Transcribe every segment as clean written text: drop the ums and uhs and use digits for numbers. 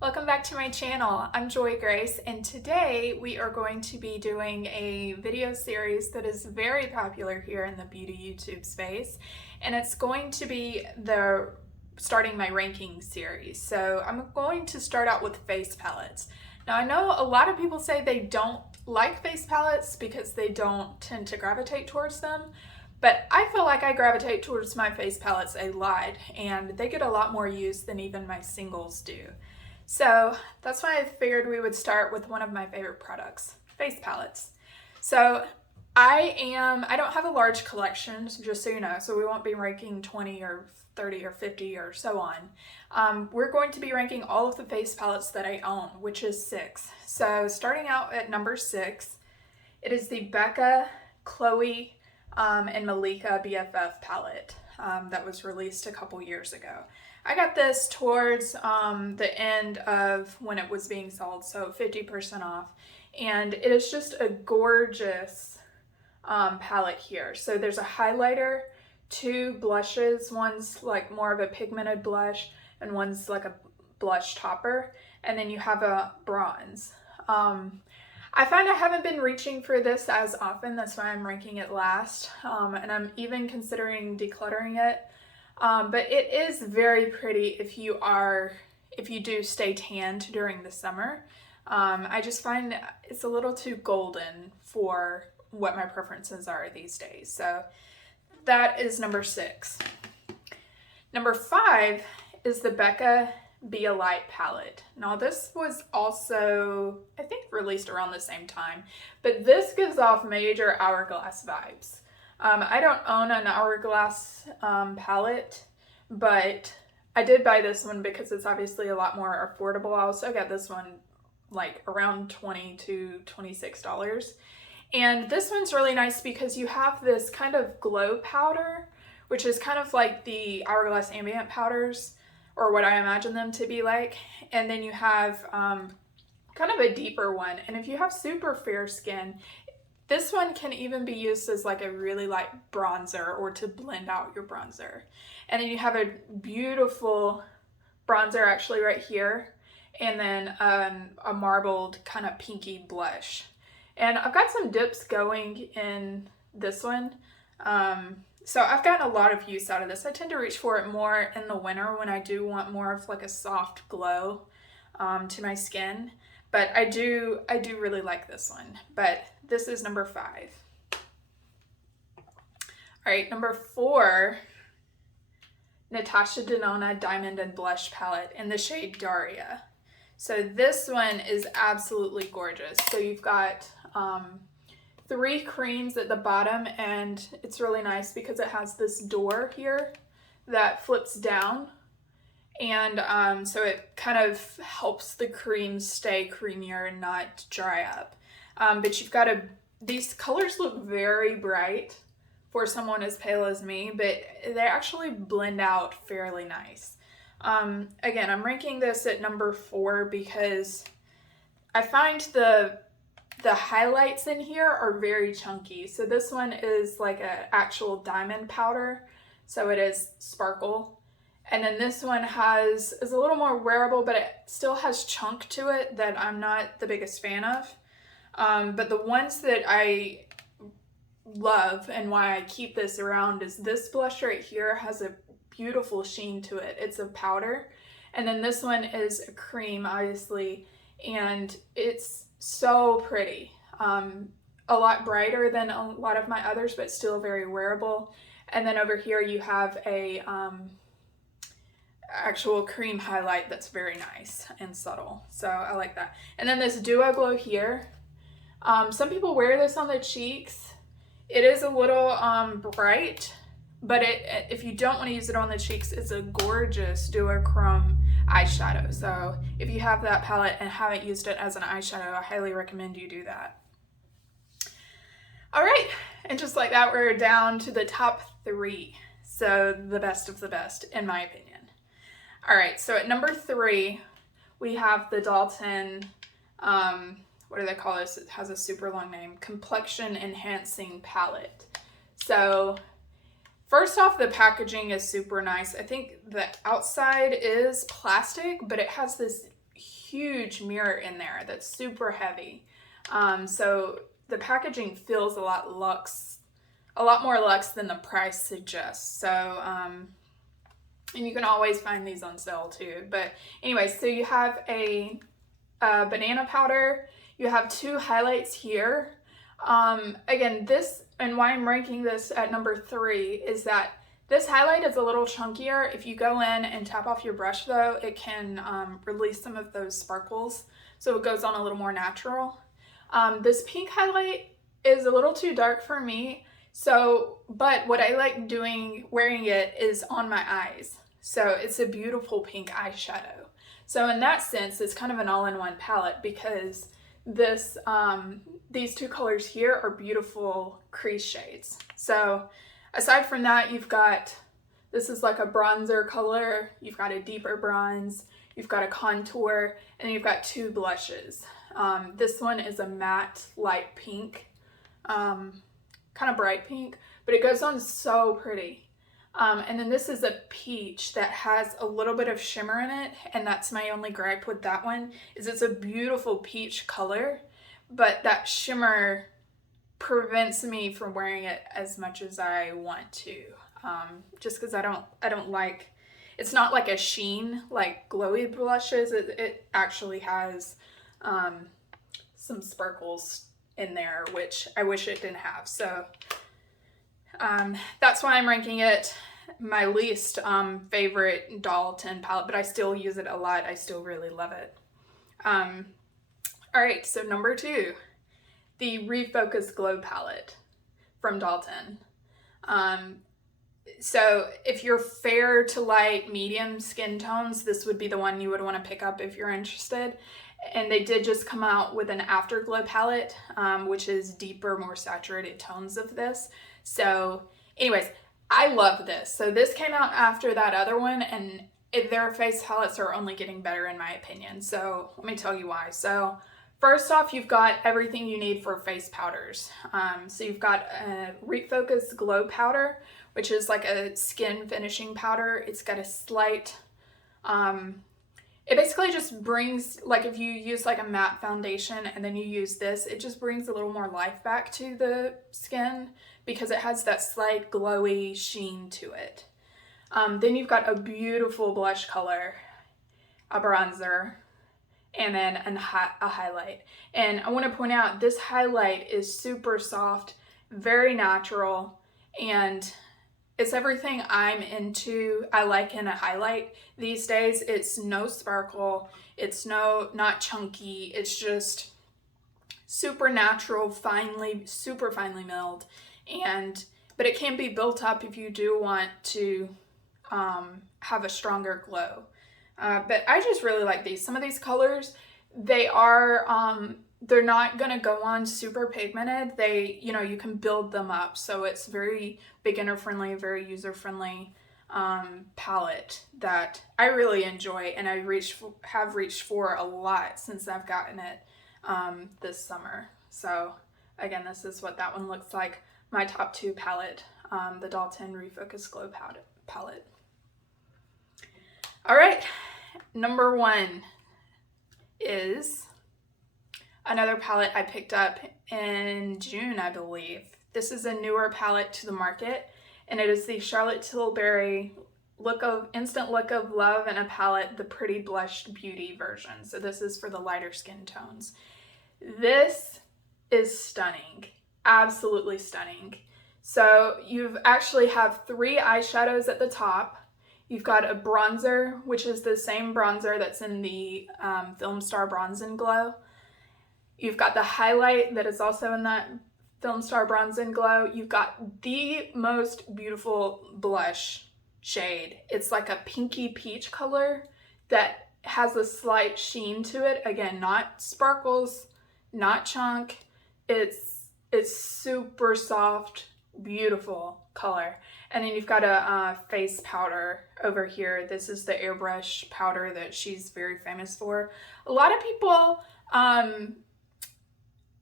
Welcome back to my channel. I'm Joy Grace, and today we are going to be doing a video series that is very popular here in the beauty YouTube space, and it's going to be starting my ranking series. So I'm going to start out with face palettes. Now I know a lot of people say they don't like face palettes because they don't tend to gravitate towards them, but I feel like I gravitate towards my face palettes a lot, and they get a lot more use than even my singles do. So that's why I figured we would start with one of my favorite products, face palettes. So I don't have a large collection, just so you know, so we won't be ranking 20 or 30 or 50 or so on. We're going to be ranking all of the face palettes that I own, which is 6. So starting out at number 6, it is the Becca, Khloe, and Becca BFF palette that was released a couple years ago. I got this towards the end of when it was being sold, so 50% off. And it is just a gorgeous palette here. So there's a highlighter, 2 blushes, one's like more of a pigmented blush and one's like a blush topper, and then you have a bronze. I find I haven't been reaching for this as often, that's why I'm ranking it last, and I'm even considering decluttering it. But it is very pretty if you do stay tanned during the summer. I just find it's a little too golden for what my preferences are these days. So that is number 6. Number 5 is the Becca Be A Light palette. Now this was also, I think, released around the same time, but this gives off major Hourglass vibes. I don't own an Hourglass palette, but I did buy this one because it's obviously a lot more affordable. I also got this one like around $20 to $26. And this one's really nice because you have this kind of glow powder, which is kind of like the Hourglass ambient powders, or what I imagine them to be like. And then you have kind of a deeper one. And if you have super fair skin, this one can even be used as like a really light bronzer or to blend out your bronzer. And then you have a beautiful bronzer actually right here, and then a marbled kind of pinky blush. And I've got some dips going in this one. So I've gotten a lot of use out of this. I tend to reach for it more in the winter when I do want more of like a soft glow to my skin. But I do really like this one. But this is number 5. All right, number 4, Natasha Denona Diamond and Blush Palette in the shade Darya. So this one is absolutely gorgeous. So you've got 3 creams at the bottom, and it's really nice because it has this door here that flips down. And so it kind of helps the cream stay creamier and not dry up. But you've got these colors look very bright for someone as pale as me, but they actually blend out fairly nice. Again, I'm ranking this at number 4 because I find the highlights in here are very chunky. So this one is like an actual diamond powder, so it is sparkle. And then this one is a little more wearable, but it still has chunk to it that I'm not the biggest fan of. But the ones that I love and why I keep this around is this blush right here has a beautiful sheen to it. It's a powder. And then this one is a cream, obviously, and it's so pretty. A lot brighter than a lot of my others, but still very wearable. And then over here you have a actual cream highlight that's very nice and subtle, so I like that. And then this Duo Glow here, some people wear this on the cheeks. It is a little bright, but if you don't want to use it on the cheeks, it's a gorgeous duochrome eyeshadow. So if you have that palette and haven't used it as an eyeshadow, I highly recommend you do that. All right, and just like that, we're down to the top 3, so the best of the best in my opinion. All right, so at number 3, we have the Dalton, what do they call this? It has a super long name, Complexion Enhancing Palette. So first off, the packaging is super nice. I think the outside is plastic, but it has this huge mirror in there that's super heavy. So the packaging feels a lot more luxe than the price suggests. So, and you can always find these on sale too. But anyway, so you have a banana powder. You have 2 highlights here. Again, this, and why I'm ranking this at number 3 is that this highlight is a little chunkier. If you go in and tap off your brush though, it can release some of those sparkles, so it goes on a little more natural. This pink highlight is a little too dark for me, so, but what I like wearing it is on my eyes. So it's a beautiful pink eyeshadow. So in that sense, it's kind of an all-in-one palette because this, these 2 colors here are beautiful crease shades. So aside from that, you've got, this is like a bronzer color, you've got a deeper bronze, you've got a contour, and you've got 2 blushes. This one is a matte light pink, kind of bright pink, but it goes on so pretty. And then this is a peach that has a little bit of shimmer in it, and that's my only gripe with that one, is it's a beautiful peach color, but that shimmer prevents me from wearing it as much as I want to, just because I don't like, it's not like a sheen like glowy blushes. It actually has some sparkles in there, which I wish it didn't have. So that's why I'm ranking it my least favorite Dalton palette, but I still use it a lot. I still really love it. All right, so number 2, the Refocus Glow palette from Dalton. So if you're fair to light medium skin tones, this would be the one you would want to pick up if you're interested. And they did just come out with an Afterglow palette, which is deeper, more saturated tones of this. So anyways, I love this. So this came out after that other one, and their face palettes are only getting better in my opinion. So let me tell you why. So first off, you've got everything you need for face powders. So you've got a Refocus Glow powder, which is like a skin finishing powder. It's got a slight, it basically just brings, like if you use like a matte foundation and then you use this, it just brings a little more life back to the skin because it has that slight glowy sheen to it. Then you've got a beautiful blush color, a bronzer, and then a highlight. And I want to point out this highlight is super soft, very natural, and it's everything I'm into. I like in a highlight these days. It's no sparkle, it's not chunky, it's just super natural, super finely milled, but it can be built up if you do want to have a stronger glow. But I just really like these. Some of these colors, they are, they're not gonna go on super pigmented. They, you can build them up. So it's very beginner friendly, very user friendly palette that I really enjoy, and I have reached for a lot since I've gotten it this summer. So again, this is what that one looks like. My top 2 palette, the Dalton Refocus Glow palette. All right, number 1 is another palette I picked up in June, I believe. This is a newer palette to the market, and it is the Charlotte Tilbury Instant Look of Love in a Palette, the Pretty Blushed Beauty version. So this is for the lighter skin tones. This is stunning, absolutely stunning. So you actually have 3 eyeshadows at the top. You've got a bronzer, which is the same bronzer that's in the Filmstar Bronze and Glow. You've got the highlight that is also in that Filmstar Bronze and Glow. You've got the most beautiful blush shade. It's like a pinky peach color that has a slight sheen to it. Again, not sparkles, not chunk. It's super soft, beautiful color. And then you've got a face powder over here. This is the airbrush powder that she's very famous for. A lot of people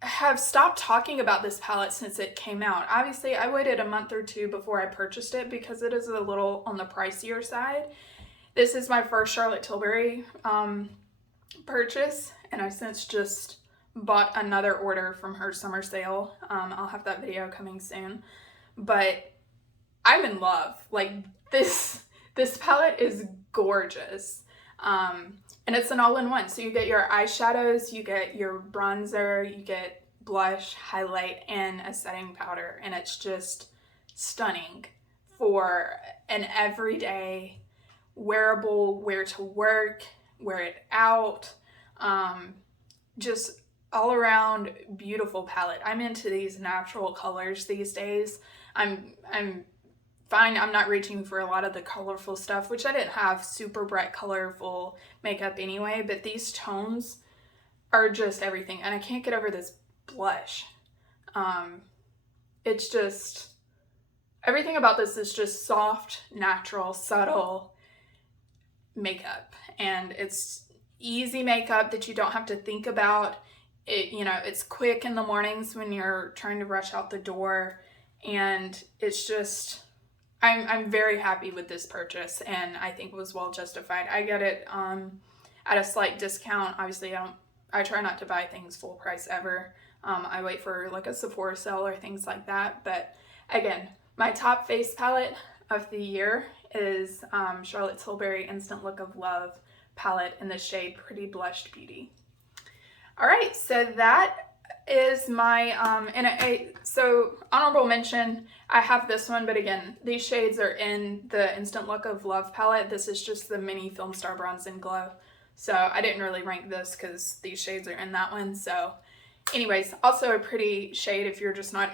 have stopped talking about this palette since it came out. Obviously, I waited a month or 2 before I purchased it because it is a little on the pricier side. This is my first Charlotte Tilbury purchase, and I since just bought another order from her summer sale. I'll have that video coming soon, but I'm in love. Like, this palette is gorgeous. And it's an all-in-one. So you get your eyeshadows, you get your bronzer, you get blush, highlight, and a setting powder. And it's just stunning for an everyday, wearable, wear to work, wear it out, just all around beautiful palette. I'm into these natural colors these days. I'm fine, I'm not reaching for a lot of the colorful stuff, which I didn't have super bright colorful makeup anyway, but these tones are just everything. And I can't get over this blush. It's just, everything about this is just soft, natural, subtle makeup. And it's easy makeup that you don't have to think about. It, you know, it's quick in the mornings when you're trying to rush out the door, and it's just, I'm very happy with this purchase, and I think it was well justified. I get it at a slight discount. Obviously, I try not to buy things full price ever. I wait for like a Sephora sale or things like that. But again, my top face palette of the year is Charlotte Tilbury Instant Look of Love palette in the shade Pretty Blushed Beauty. All right, so that is my, so honorable mention, I have this one, but again, these shades are in the Instant Look of Love palette. This is just the mini Filmstar Bronze and Glow. So I didn't really rank this because these shades are in that one. So anyways, also a pretty shade if you're just not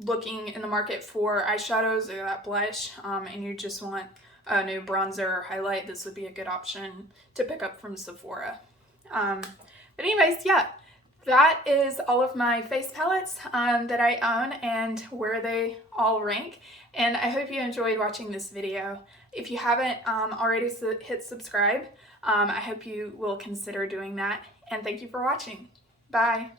looking in the market for eyeshadows or that blush, and you just want a new bronzer or highlight, this would be a good option to pick up from Sephora. But anyways, yeah, that is all of my face palettes that I own and where they all rank. And I hope you enjoyed watching this video. If you haven't already hit subscribe, I hope you will consider doing that. And thank you for watching. Bye.